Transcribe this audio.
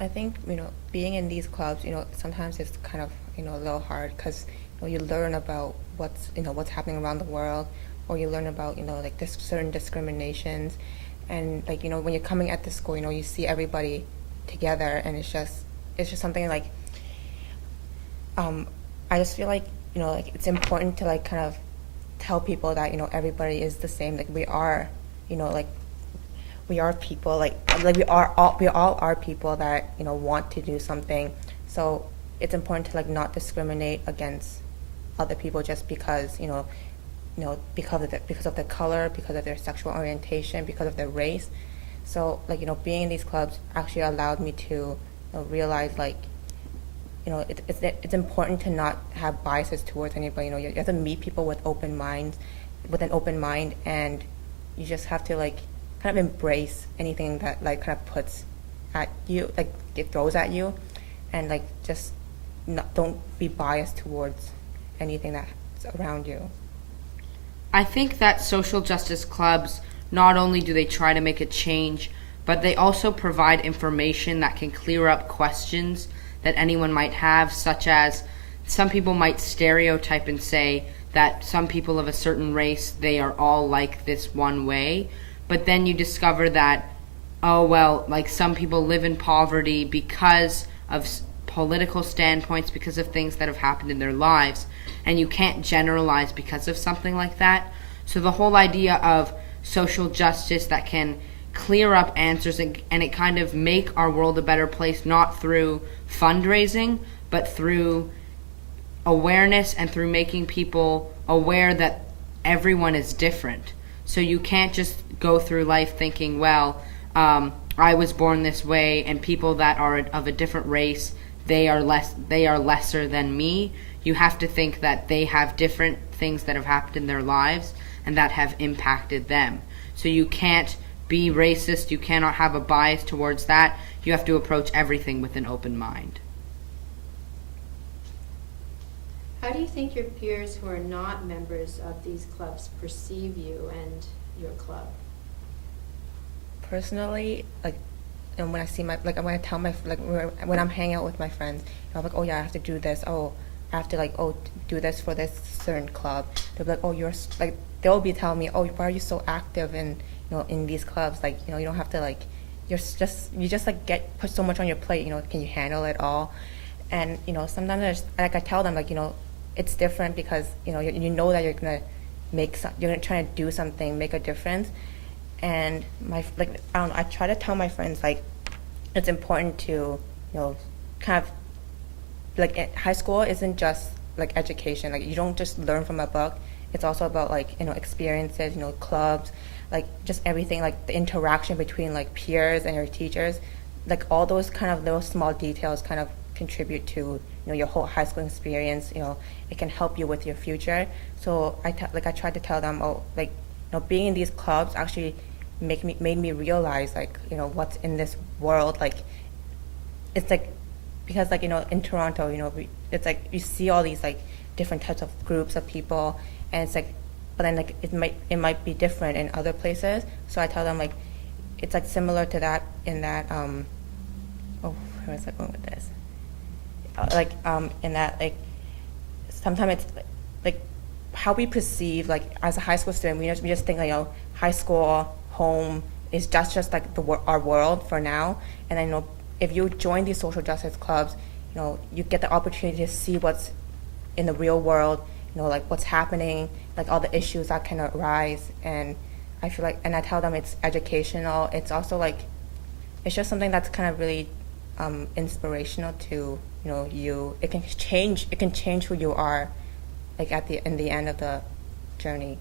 I think, being in these clubs, sometimes it's kind of, a little hard because, you learn about what's happening around the world, or you learn about, like this certain discriminations. And like, when you're coming at the school, you see everybody together, and it's just something like, um, I just feel like, like it's important to like kind of tell people that, everybody is the same. Like like we are people, like we all are people that, want to do something. So it's important to like not discriminate against other people just because, because of their color, because of their sexual orientation, because of their race. So like, being in these clubs actually allowed me to, realize like, it's important to not have biases towards anybody. You have to meet people with with an open mind, and you just have to like kind of embrace anything that like kind of puts at you, like it throws at you, and like just don't be biased towards anything that's around you. I think that social justice clubs, not only do they try to make a change, but they also provide information that can clear up questions that anyone might have, such as some people might stereotype and say that some people of a certain race, they are all like this one way. But then you discover that, oh, well, like some people live in poverty because of political standpoints, because of things that have happened in their lives. And you can't generalize because of something like that. So the whole idea of social justice that can clear up answers and it kind of make our world a better place, not through fundraising, but through awareness and through making people aware that everyone is different. So you can't just go through life thinking, well, I was born this way, and people that are of a different race, they are lesser than me. You have to think that they have different things that have happened in their lives and that have impacted them. So you can't be racist, you cannot have a bias towards that. You have to approach everything with an open mind. How do you think your peers who are not members of these clubs perceive you and your club? Personally, like, and when I see my, like, when I tell my, like, when I'm hanging out with my friends, I'm like, oh yeah, I have to do this. Oh, I have to like, oh, do this for this certain club. They'll be like, oh, like, they'll be telling me, oh, why are you so active in, in these clubs? Like, you don't have to like, you just like put so much on your plate. Can you handle it all? And sometimes I tell them like, it's different because you know that you're gonna you're gonna try to do something, make a difference. And I don't know, I try to tell my friends like it's important to kind of like high school isn't just like education. Like you don't just learn from a book. It's also about like experiences, clubs, like just everything, like the interaction between like peers and your teachers, like all those kind of little small details kind of contribute to your whole high school experience. It can help you with your future. So I tried to tell them, oh, like being in these clubs actually made me realize like what's in this world. Like it's like because like in Toronto, it's like you see all these like different types of groups of people, and it's like, but then like it might be different in other places. So I tell them like it's like similar to that in that oh, where was I going with this? In that like sometimes it's like how we perceive like as a high school student, we just think like high school home is just like our world for now. And then if you join these social justice clubs, you get the opportunity to see what's in the real world, like what's happening, like all the issues that can arise. And I feel like, and I tell them it's educational. It's also like it's just something that's kind of really inspirational to you. It can change who you are, like in the end of the journey.